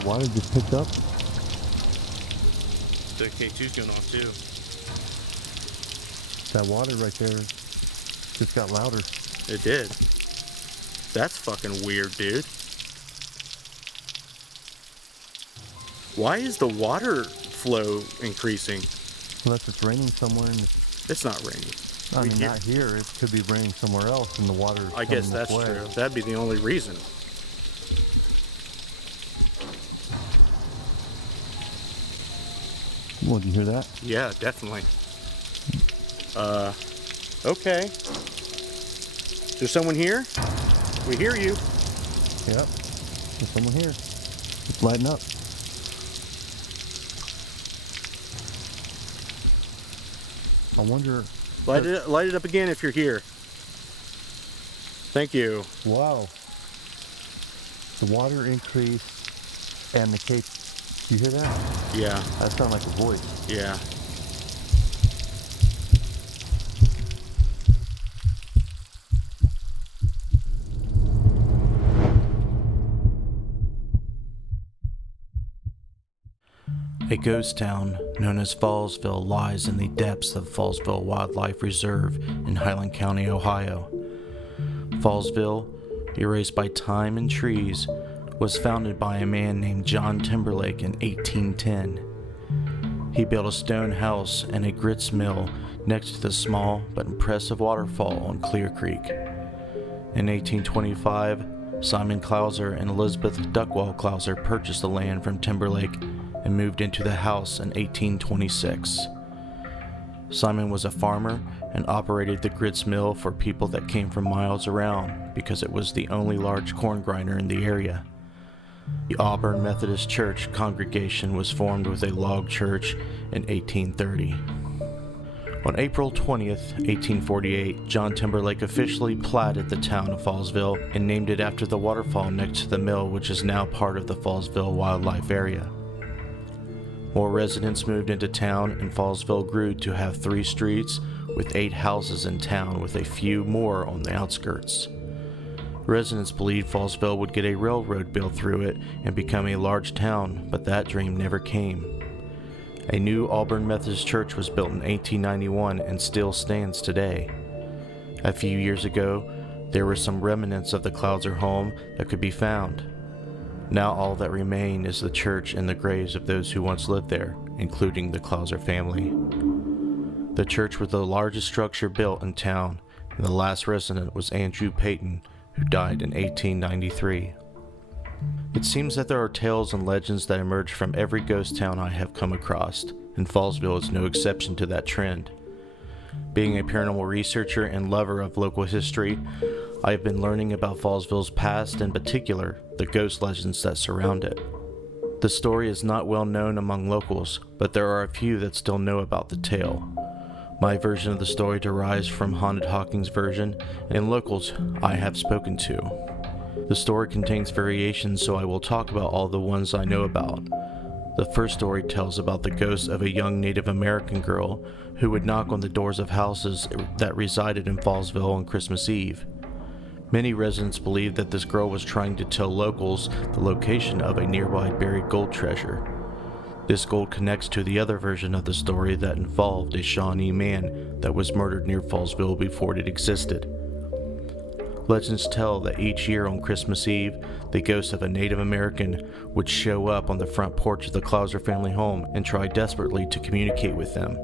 That water just picked up? The K2's going off too. That water right there just got louder. It did. That's fucking weird, dude. Why is the water flow increasing? Unless it's raining somewhere. It's not raining. I mean, not here. It could be raining somewhere else, and the water. I guess that's true. That'd be the only reason. Well, did you hear that? Yeah, definitely. Okay. There's someone here? We hear you. Yep. There's someone here. It's lighting up. I wonder... Light it up again if you're here. Thank you. Wow. The water increased and the cape... You hear that? Yeah. That sounded like a voice. Yeah. A ghost town known as Fallsville lies in the depths of Fallsville Wildlife Reserve in Highland County, Ohio. Fallsville, erased by time and trees, was founded by a man named John Timberlake in 1810. He built a stone house and a grits mill next to the small but impressive waterfall on Clear Creek. In 1825, Simon Clouser and Elizabeth Duckwall Clouser purchased the land from Timberlake and moved into the house in 1826. Simon was a farmer and operated the grits mill for people that came from miles around because it was the only large corn grinder in the area. The Auburn Methodist Church congregation was formed with a log church in 1830. On April 20th, 1848, John Timberlake officially platted the town of Fallsville and named it after the waterfall next to the mill, which is now part of the Fallsville Wildlife Area. More residents moved into town, and Fallsville grew to have 3 streets with 8 houses in town, with a few more on the outskirts. Residents believed Fallsville would get a railroad built through it and become a large town, but that dream never came. A new Auburn Methodist Church was built in 1891 and still stands today. A few years ago, there were some remnants of the Clouser home that could be found. Now all that remain is the church and the graves of those who once lived there, including the Clouser family. The church was the largest structure built in town, and the last resident was Andrew Payton, who died in 1893. It seems that there are tales and legends that emerge from every ghost town I have come across, and Fallsville is no exception to that trend. Being a paranormal researcher and lover of local history, I have been learning about Fallsville's past, in particular, the ghost legends that surround it. The story is not well known among locals, but there are a few that still know about the tale. My version of the story derives from Haunted Hawking's version, and locals I have spoken to. The story contains variations, so I will talk about all the ones I know about. The first story tells about the ghost of a young Native American girl who would knock on the doors of houses that resided in Fallsville on Christmas Eve. Many residents believe that this girl was trying to tell locals the location of a nearby buried gold treasure. This gold connects to the other version of the story that involved a Shawnee man that was murdered near Fallsville before it existed. Legends tell that each year on Christmas Eve, the ghost of a Native American would show up on the front porch of the Klauser family home and try desperately to communicate with them.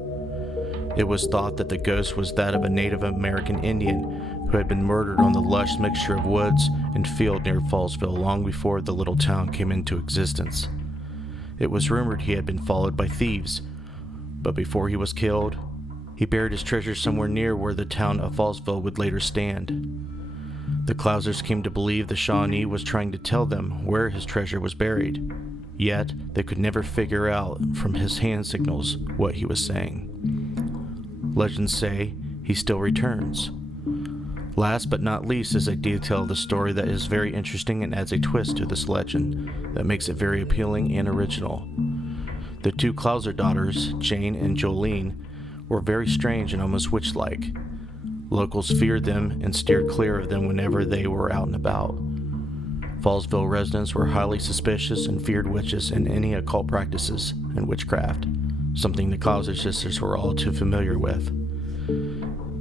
It was thought that the ghost was that of a Native American Indian who had been murdered on the lush mixture of woods and field near Fallsville long before the little town came into existence. It was rumored he had been followed by thieves, but before he was killed, he buried his treasure somewhere near where the town of Fallsville would later stand. The Klausers came to believe the Shawnee was trying to tell them where his treasure was buried, yet they could never figure out from his hand signals what he was saying. Legends say he still returns. Last but not least is a detail of the story that is very interesting and adds a twist to this legend that makes it very appealing and original. The two Klauser daughters, Jane and Jolene, were very strange and almost witch-like. Locals feared them and steered clear of them whenever they were out and about. Fallsville residents were highly suspicious and feared witches and any occult practices and witchcraft, something the Klauser sisters were all too familiar with.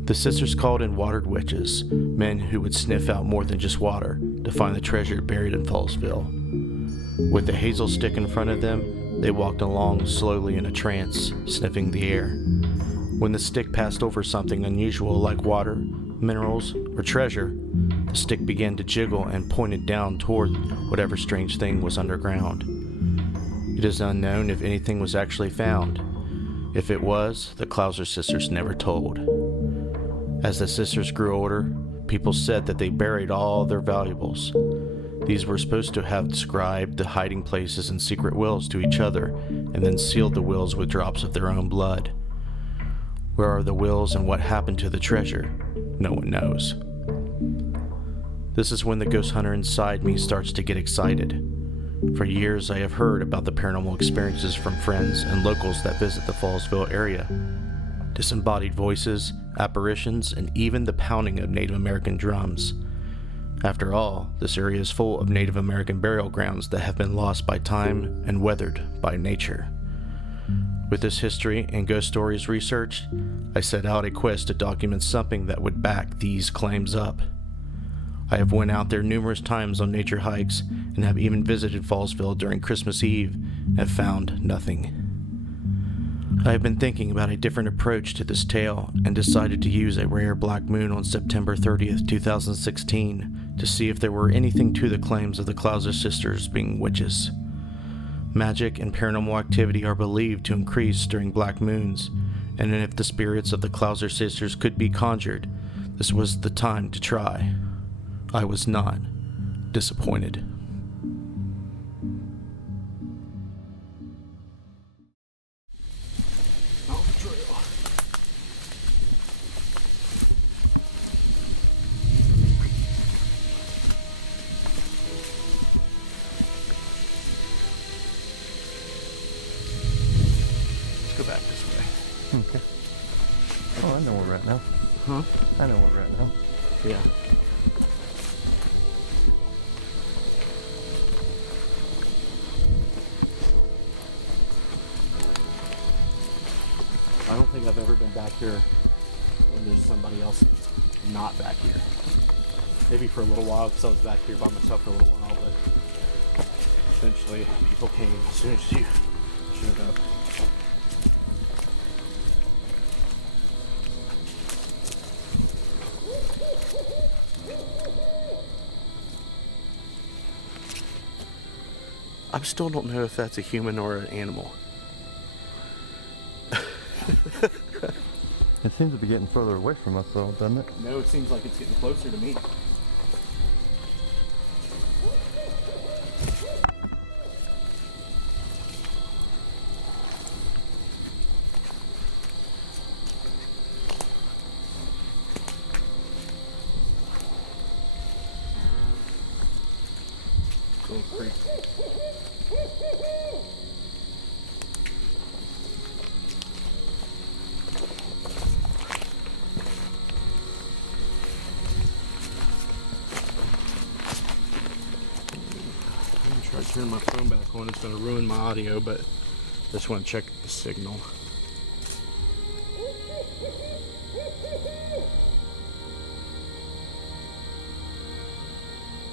The sisters called in watered witches, men who would sniff out more than just water to find the treasure buried in Fallsville. With a hazel stick in front of them, they walked along slowly in a trance, sniffing the air. When the stick passed over something unusual like water, minerals, or treasure, the stick began to jiggle and pointed down toward whatever strange thing was underground. It is unknown if anything was actually found. If it was, the Klauser sisters never told. As the sisters grew older, people said that they buried all their valuables. These were supposed to have described the hiding places and secret wills to each other, and then sealed the wills with drops of their own blood. Where are the wills and what happened to the treasure? No one knows. This is when the ghost hunter inside me starts to get excited. For years I have heard about the paranormal experiences from friends and locals that visit the Fallsville area. Disembodied voices, apparitions, and even the pounding of Native American drums. After all, this area is full of Native American burial grounds that have been lost by time and weathered by nature. With this history and ghost stories researched, I set out a quest to document something that would back these claims up. I have went out there numerous times on nature hikes and have even visited Fallsville during Christmas Eve and have found nothing. I have been thinking about a different approach to this tale and decided to use a rare black moon on September 30th, 2016 to see if there were anything to the claims of the Klauser sisters being witches. Magic and paranormal activity are believed to increase during black moons, and if the spirits of the Klauser sisters could be conjured, this was the time to try. I was not disappointed. Go back this way. Okay. Oh, I know where we're at now. Huh? I know where we're at now. Yeah. I don't think I've ever been back here when there's somebody else not back here. Maybe for a little while, because I was back here by myself for a little while, but eventually people came as soon as you showed up. I still don't know if that's a human or an animal. It seems to be getting further away from us, though, doesn't it? No, it seems like it's getting closer to me. It's a little creepy. Try to turn my phone back on. It's going to ruin my audio, but just want to check the signal.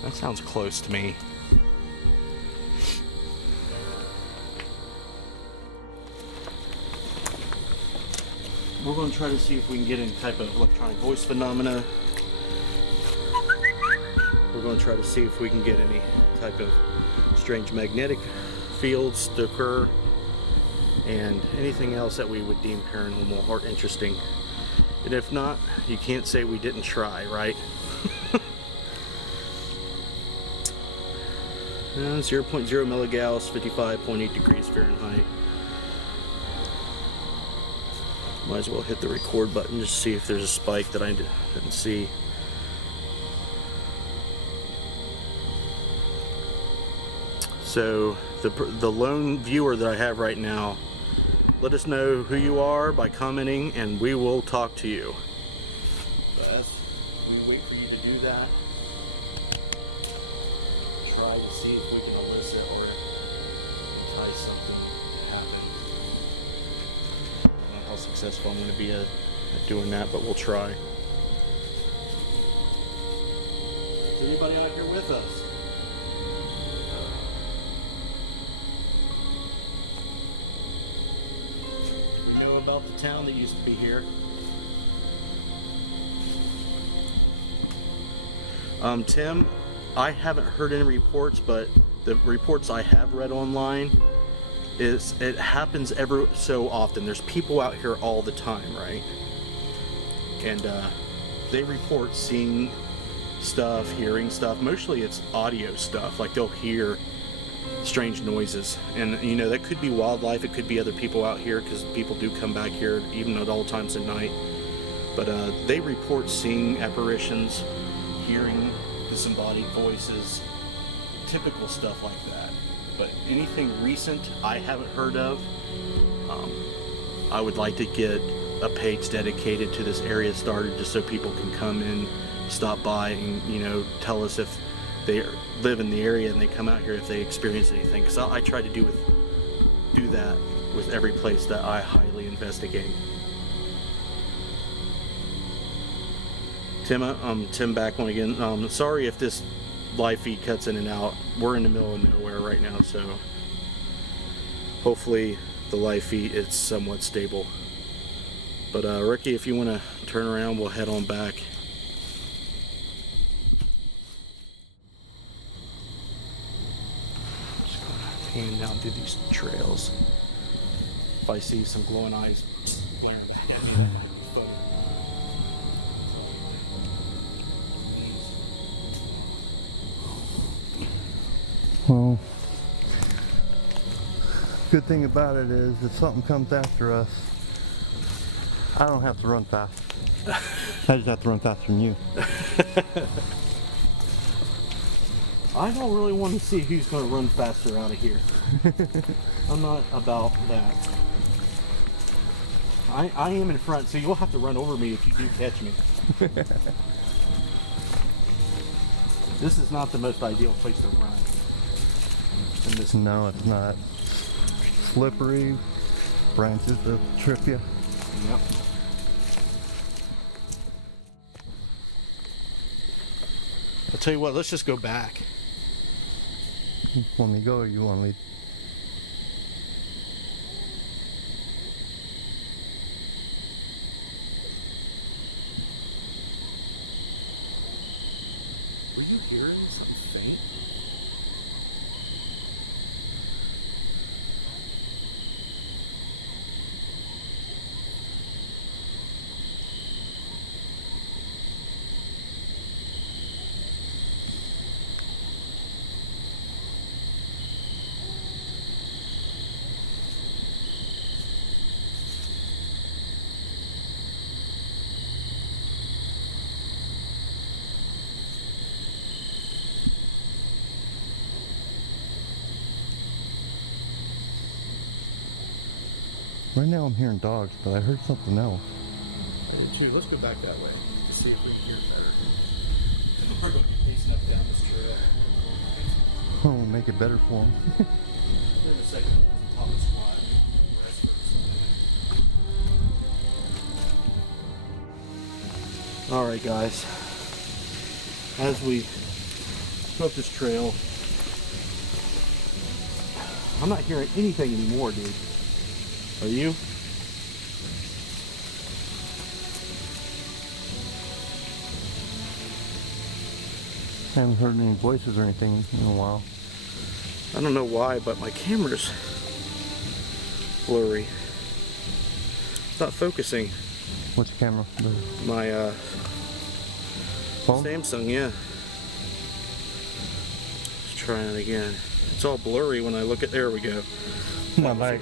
That sounds close to me. We're going to try to see if we can get any type of electronic voice phenomena. We're going to try to see if we can get any type of strange magnetic fields to occur, and anything else that we would deem paranormal or interesting. And if not, you can't say we didn't try, right? 0.0 milligauss, 55.8 degrees Fahrenheit. Might as well hit the record button just to see if there's a spike that I didn't see. So the lone viewer that I have right now, let us know who you are by commenting and we will talk to you. Beth, we wait for you to do that. Try to see if we can elicit or entice something to happen. I don't know how successful I'm going to be at doing that, but we'll try. Is anybody out here with us? You know about the town that used to be here? Tim, I haven't heard any reports, but the reports I have read online is it happens every so often. There's people out here all the time, right? And they report seeing stuff, hearing stuff. Mostly it's audio stuff, like they'll hear strange noises, and you know, that could be wildlife, it could be other people out here, because people do come back here even at all times of night. But they report seeing apparitions, hearing disembodied voices, typical stuff like that. But anything recent I haven't heard of. I would like to get a page dedicated to this area started, just so people can come in, stop by, and you know, tell us if they live in the area and they come out here if they experience anything. Because I try to do that with every place that I highly investigate. Tim back on again. Sorry if this live feed cuts in and out. We're in the middle of nowhere right now, so hopefully the live feed is somewhat stable. But Rikki, if you want to turn around, we'll head on back. Just gonna pan down through these trails. If I see some glowing eyes glaring back at me, Well, good thing about it is if something comes after us, I don't have to run fast. I just have to run faster than you. I don't really want to see who's going to run faster out of here. I'm not about that. I am in front, so you'll have to run over me if you do catch me. This is not the most ideal place to run. No, it's not. Slippery, branches that trip you. Yep. I'll tell you what, let's just go back. You want me to go or you want me? Were you hearing something faint? Right now I'm hearing dogs, but I heard something else. Let's go back that way to see if we can hear better. We're going to be pacing up down this trail. Oh, we'll make it better for him. Wait a second. Pop a squat. Rest for a second. Alright guys, as we go up this trail, I'm not hearing anything anymore, dude. Are you? I haven't heard any voices or anything in a while. I don't know why, but my camera's blurry. It's not focusing. What's your camera? My Phone? Samsung, yeah. Let's try it again. It's all blurry when I look at. There we go. My back.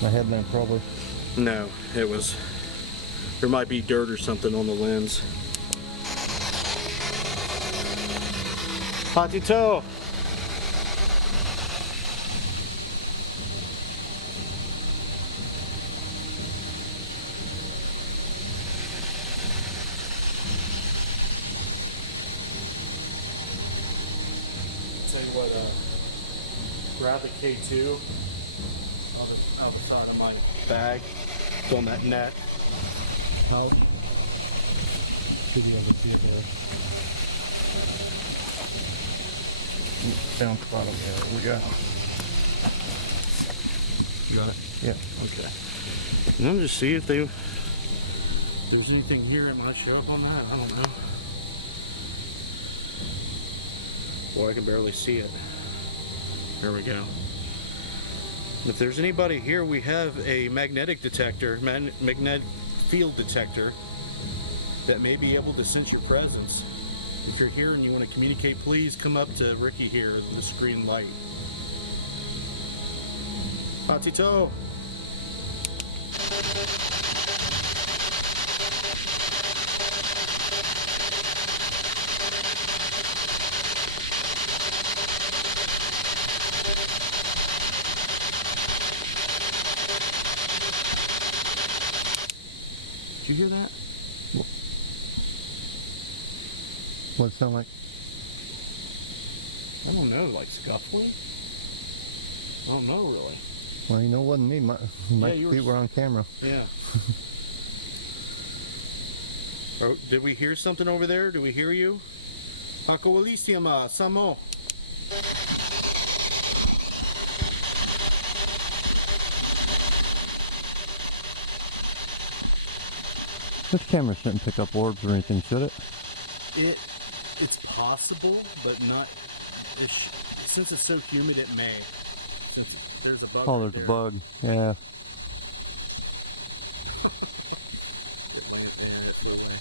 My headlamp probably. No, it was. There might be dirt or something on the lens. Patito! Tell you what, grab the K2 out the side of my bag. It's on that net. How? Should be able to see it there. Down bottom, yeah, we got it. You got it? Yeah. Okay. And I'm just see if there's anything here that might show up on that. I don't know. Boy, I can barely see it. There we go. If there's anybody here, we have a magnetic detector, magnetic field detector that may be able to sense your presence. If you're here and you want to communicate, please come up to Rikki here, this green light. Patito! Did you hear that? What it sound like? I don't know, like scuffling? I don't know really. Well, you know, it wasn't me. My you feet were were on camera. Yeah. Oh, did we hear something over there? Do we hear you? Hakawalisiama, Samo. This camera shouldn't pick up orbs or anything, should it? It's possible, but not. Since it's so humid, it may. Since there's a bug. Oh, right there's there. a bug. Yeah. It flew away.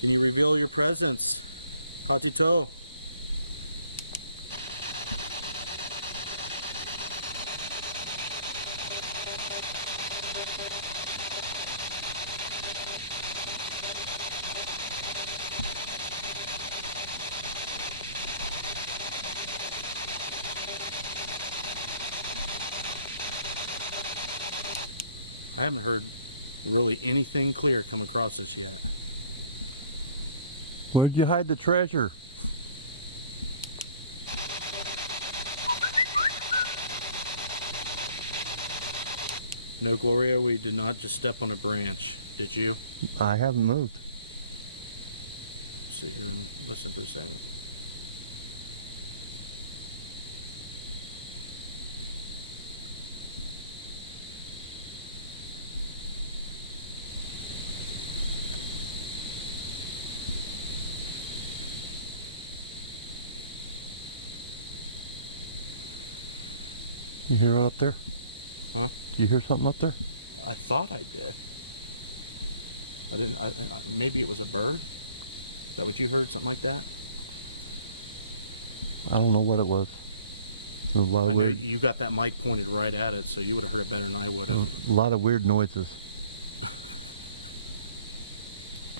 Can you reveal your presence, Patito? I haven't heard really anything clear come across this yet. Where'd you hide the treasure? No, Gloria, we did not just step on a branch. Did you? I haven't moved. Sit here and listen for a second. You hear it up there? Huh? Do you hear something up there? I thought I did. I didn't. Maybe it was a bird. Is that what you heard? Something like that? I don't know what it was. There was a lot I of know weird, you got that mic pointed right at it, so you would have heard it better than I would have. a lot of weird noises.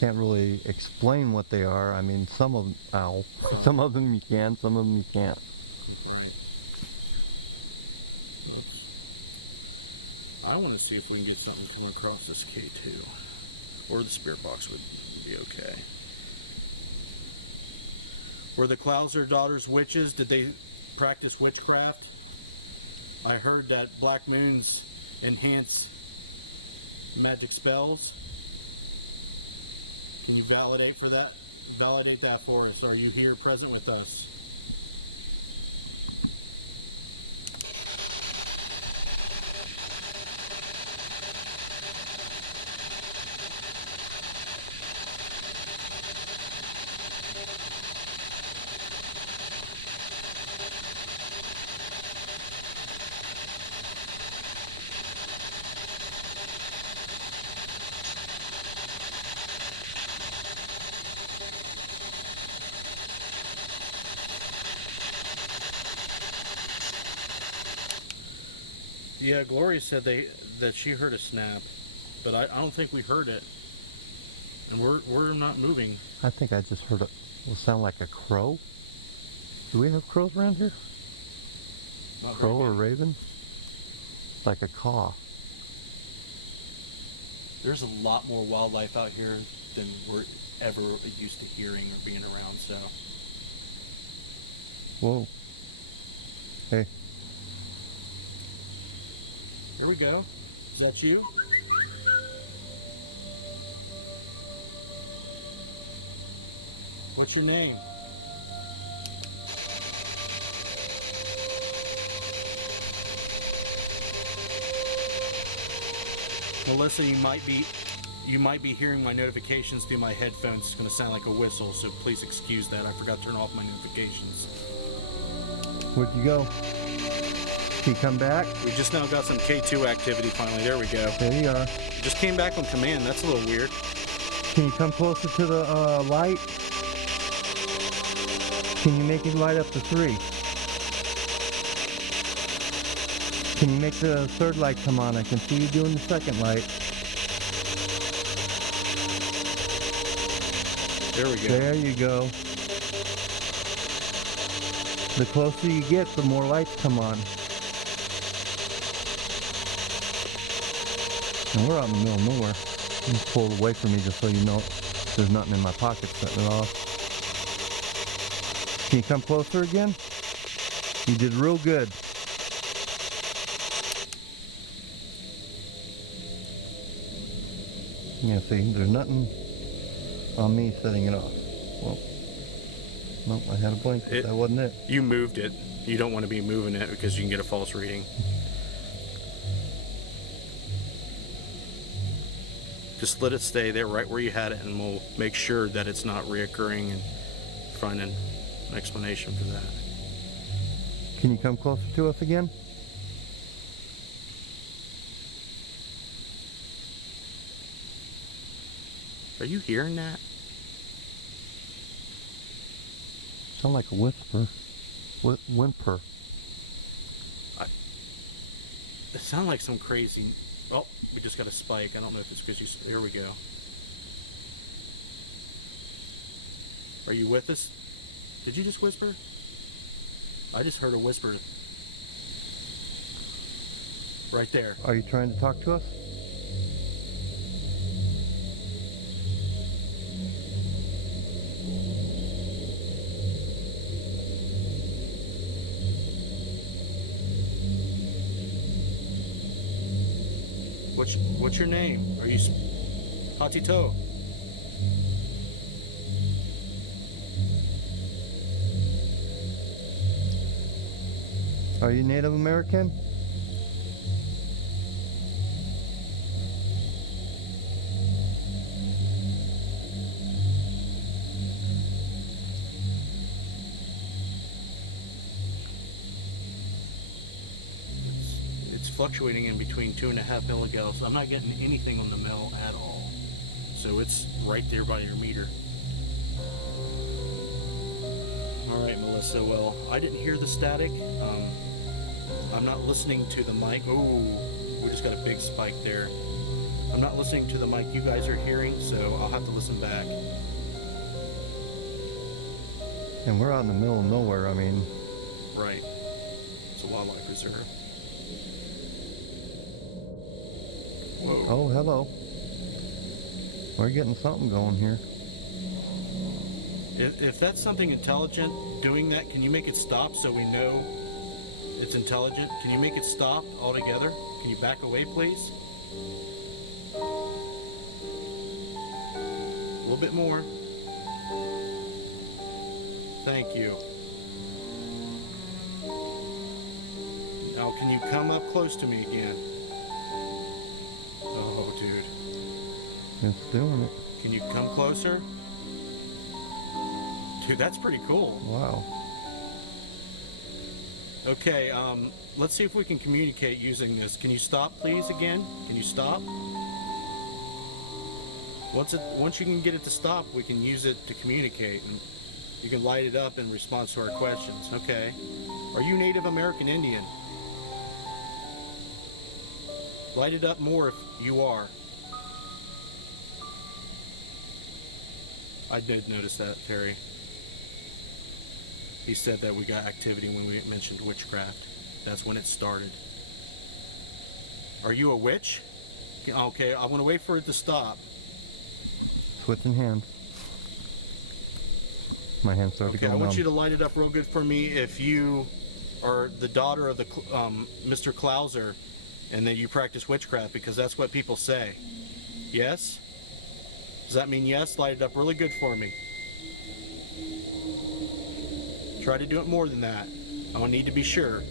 Can't really explain what they are. I mean, some of them, ow. Some of them you can, some of them you can't. Right. I want to see if we can get something come across this K2. Or the spirit box would be okay. Were the Clouser daughters witches? Did they practice witchcraft? I heard that black moons enhance magic spells. Can you validate that for us? Are you here present with us? Yeah, Gloria said that she heard a snap, but I don't think we heard it, and we're not moving. I think I just heard it. Will sound like a crow. Do we have crows around here? Not Crow or very raven? Like a caw. There's a lot more wildlife out here than we're ever used to hearing or being around. So. Whoa. Hey. Here we go. Is that you? What's your name? Melissa, you might be hearing my notifications through my headphones. It's going to sound like a whistle, so please excuse that. I forgot to turn off my notifications. Where'd you go? Can you come back? We just now got some K2 activity finally. There we go. There you are. Just came back on command. That's a little weird. Can you come closer to the light? Can you make it light up to 3? Can you make the third light come on? I can see you doing the second light. There we go. There you go. The closer you get, the more lights come on. And we're out in the middle of nowhere. Let me pull it away from me just so you know there's nothing in my pocket setting it off. Can you come closer again? You did real good. Yeah, see, there's nothing on me setting it off. Well, nope, I had a blink, but that wasn't it. You moved it. You don't want to be moving it because you can get a false reading. Just let it stay there right where you had it, and we'll make sure that it's not reoccurring and find an explanation for that. Can you come closer to us again? Are you hearing that? Sound like a whisper. Whimper. It sounded like some crazy... Oh, we just got a spike. I don't know if it's because you... Here we go. Are you with us? Did you just whisper? I just heard a whisper. Right there. Are you trying to talk to us? What's your name? Are you Hatito? Are you Native American? It's fluctuating in between 2.5 milligauss. I'm not getting anything on the mill at all. So it's right there by your meter. Alright, Melissa, well, I didn't hear the static. I'm not listening to the mic. Oh, we just got a big spike there. I'm not listening to the mic you guys are hearing, so I'll have to listen back. And we're out in the middle of nowhere, I mean. Right. It's a wildlife reserve. Whoa. Oh, hello. We're getting something going here. If that's something intelligent doing that, can you make it stop so we know it's intelligent? Can you make it stop altogether? Can you back away, please? A little bit more. Thank you. Now, can you come up close to me again? Oh, dude. It's doing it. Can you come closer? Dude, that's pretty cool. Wow. Okay, let's see if we can communicate using this. Can you stop, please, again? Can you stop? Once you can get it to stop, we can use it to communicate, and you can light it up in response to our questions. Okay. Are you Native American Indian? Light it up more if you are. I did notice that, Terry. He said that we got activity when we mentioned witchcraft. That's when it started. Are you a witch? Okay, I want to wait for it to stop. Switching hands. My hands started Okay, I going want numb. you to light it up real good for me if you are the daughter of the Mr. Klauser and that you practice witchcraft, because that's what people say. Yes? Does that mean yes? Light it up really good for me. Try to do it more than that. I will need to be sure.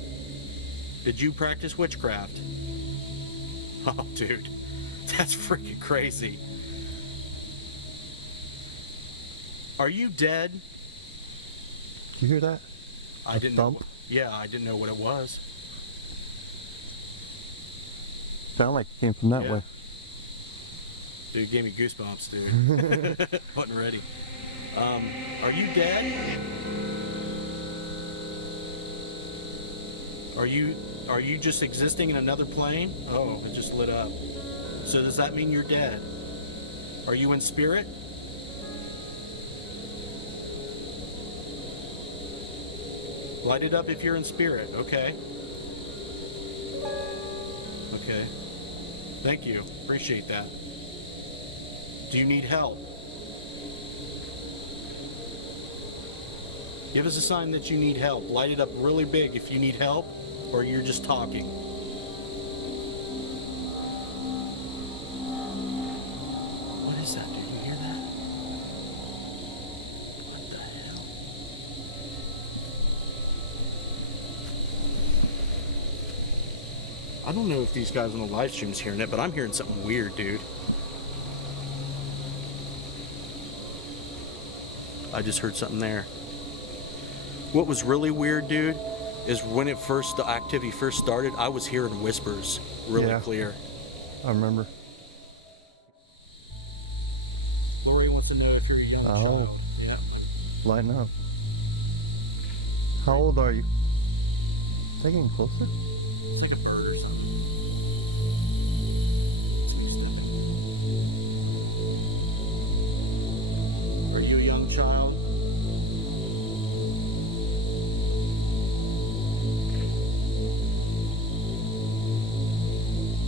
Did you practice witchcraft? Oh, dude. That's freaking crazy. Are you dead? Did you hear that? I didn't know. Thump? Yeah, I didn't know what it was. Sound like it came from that Yeah. way. Dude, it gave me goosebumps, dude. Wasn't ready. Are you dead? Are you just existing in another plane? Oh, it just lit up. So does that mean you're dead? Are you in spirit? Light it up if you're in spirit. Okay. Okay. Thank you. Appreciate that. Do you need help? Give us a sign that you need help. Light it up really big if you need help or you're just talking. What is that, dude? You hear that? What the hell? I don't know if these guys on the live stream's hearing it, but I'm hearing something weird, dude. I just heard something there. What was really weird, dude, is when the activity first started, I was hearing whispers really Yeah. clear. I remember. Lori wants to know if you're a young Oh. child. Yeah. Lighten up. How old are you? Is that getting closer? It's like a bird or something. See you stepping. Are you a young child?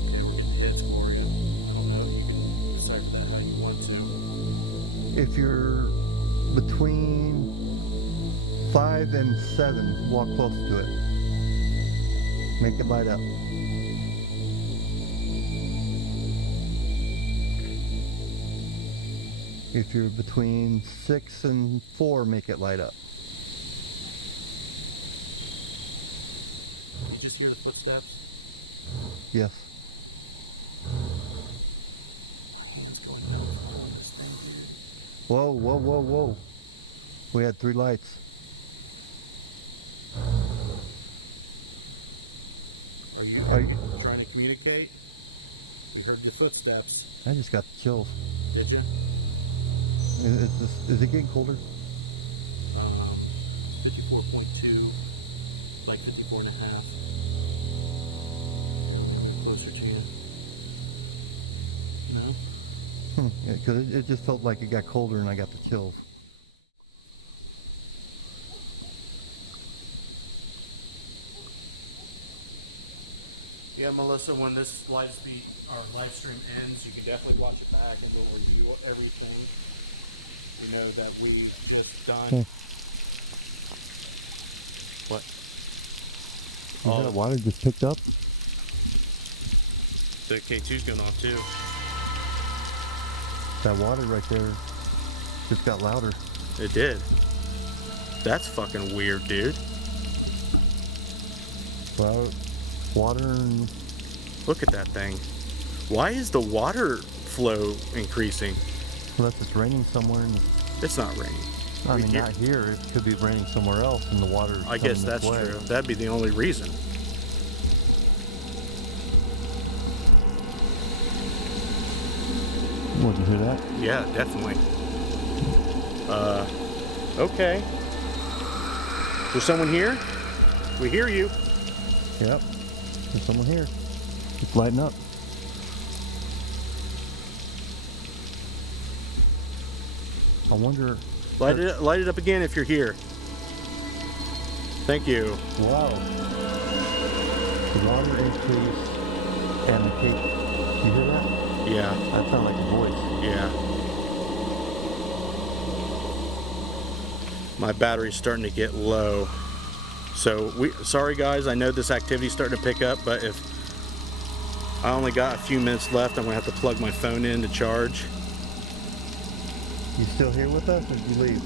Okay, we're getting hits for you. I don't know. You can decipher that how you want to. If you're between 5 and 7, walk close to it. Make it light up. If you're between 6 and 4, make it light up. You just hear the footsteps? Yes. My hand's going up on this thing, dude. Whoa, whoa, whoa, whoa. We had 3 lights. Are you trying to communicate? We heard the footsteps. I just got the chills. Did you? Is it getting colder? 54.2, like 54 and a half. Yeah, a little bit closer to you. No? Yeah, because it just felt like it got colder and I got the chills. Yeah, Melissa, when this live stream ends, you can definitely watch it back and we'll review everything. you know, that we just done. Hmm. What? You hear that water just picked up? The K2's going off too. That water right there just got louder. It did. That's fucking weird, dude. Well, water and... Look at that thing. Why is the water flow increasing? Unless it's raining somewhere. And, It's not raining. I mean, not here. It could be raining somewhere else and the water. I guess that's true. That'd be the only reason. Would you hear that? Yeah, definitely. Okay. Is there someone here? We hear you. Yep. There's someone here. It's lighting up. I wonder... Light it up again if you're here. Thank you. Wow. The water increase and the cake. You hear that? Yeah. That sounds like a voice. Yeah. My battery's starting to get low. So sorry guys, I know this activity's starting to pick up, but if I only got a few minutes left, I'm gonna have to plug my phone in to charge. You still here with us or did you leave?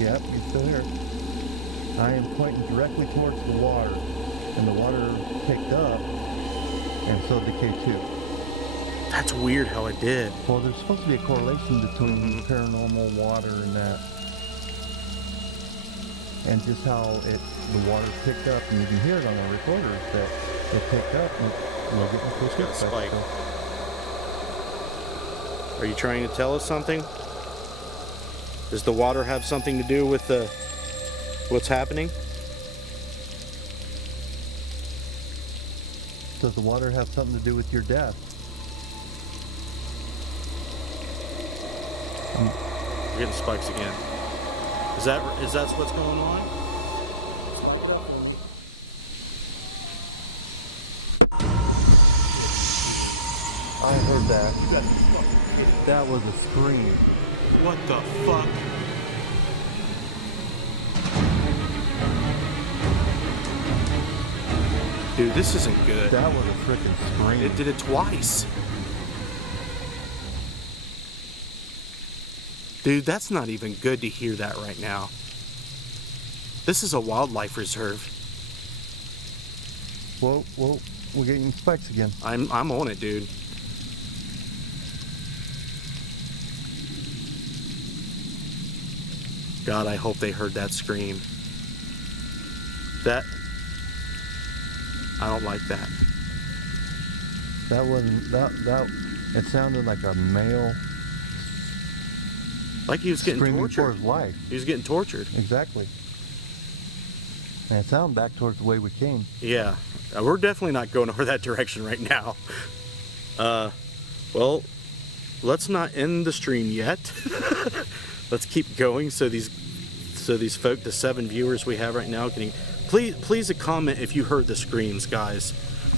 Yep, you're still here. I am pointing directly towards the water, and the water picked up, and so did K2. That's weird how it did. Well, there's supposed to be a correlation between paranormal water and that. And just how the water picked up, and you can hear it on the recorder, that it picked up, and we're getting close to got a spike. Are you trying to tell us something? Does the water have something to do with what's happening? Does the water have something to do with your death? We're getting spikes again. Is that what's going on? I heard that. That was a scream. What the fuck? Dude, this isn't good. That was a freaking scream. It did it twice. Dude, that's not even good to hear that right now. This is a wildlife reserve. Whoa, we're getting spikes again. I'm on it, dude. God, I hope they heard that scream. I don't like that. That wasn't, it sounded like a male Like he was getting screaming tortured. for his life. He was getting tortured. Exactly. And it sounded back towards the way we came. Yeah. We're definitely not going over that direction right now. Well, let's not end the stream yet. Let's keep going so these folk, the 7 viewers we have right now, can please comment if you heard the screams, guys.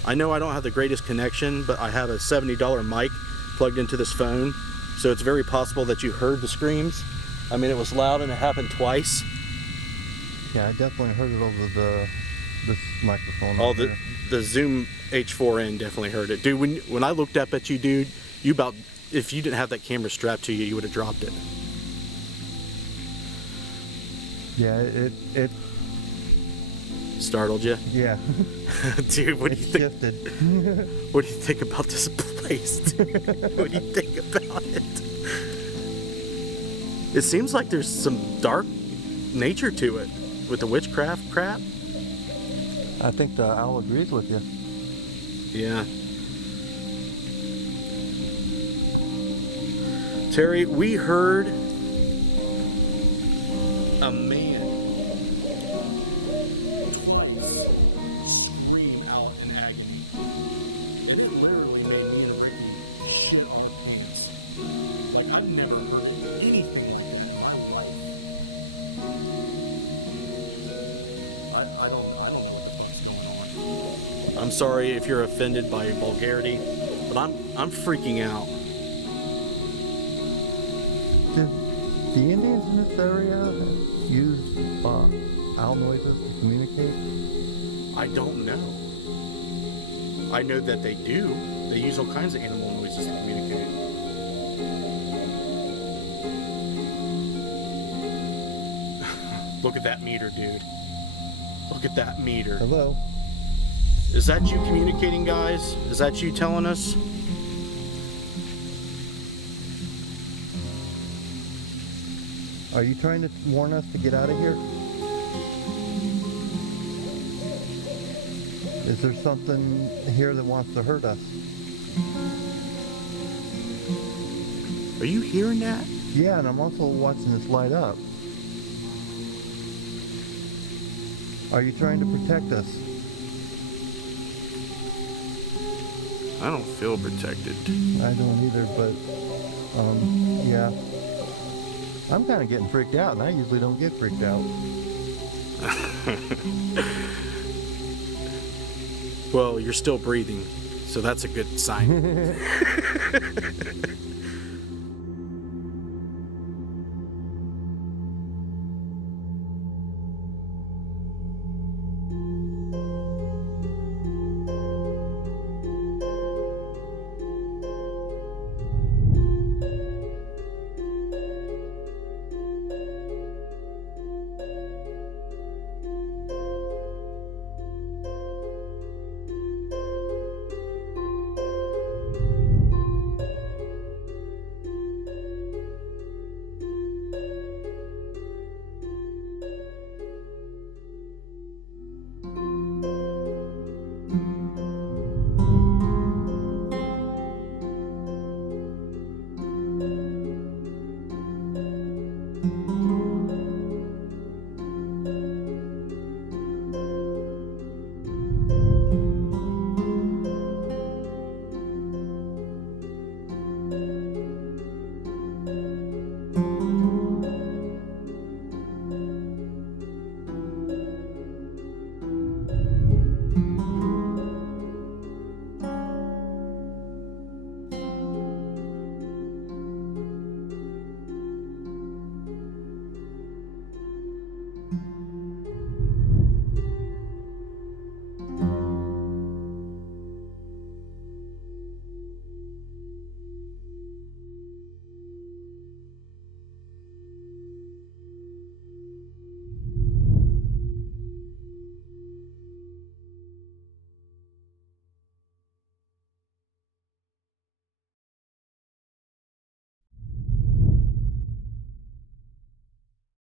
I know I don't have the greatest connection, but I have a $70 mic plugged into this phone, so it's very possible that you heard the screams. I mean, it was loud and it happened twice. Yeah, I definitely heard it over this microphone. Oh, over the Zoom H4n definitely heard it. Dude, when I looked up at you, dude, if you didn't have that camera strapped to you, you would have dropped it. Yeah, it Startled you? yeah. Dude, what do you think? Shifted. What do you think about this place? Dude? What do you think about it? It seems like there's some dark nature to it with the witchcraft crap. I think the owl agrees with you. Yeah. Terry, we heard a man twice scream out in agony. And it literally made me and Rikki shit our pants. Like, I've never heard anything like that in my life. I don't know what the fuck's going on. I'm sorry if you're offended by vulgarity, but I'm freaking out. The Indians in this area use owl noises to communicate? I don't know. I know that they do. They use all kinds of animal noises to communicate. Look at that meter, dude. Look at that meter. Hello? Is that you communicating, guys? Is that you telling us? Are you trying to warn us to get out of here? Is there something here that wants to hurt us? Are you hearing that? Yeah, and I'm also watching this light up. Are you trying to protect us? I don't feel protected. I don't either, but, yeah. I'm kind of getting freaked out, and I usually don't get freaked out. Well, you're still breathing, so that's a good sign.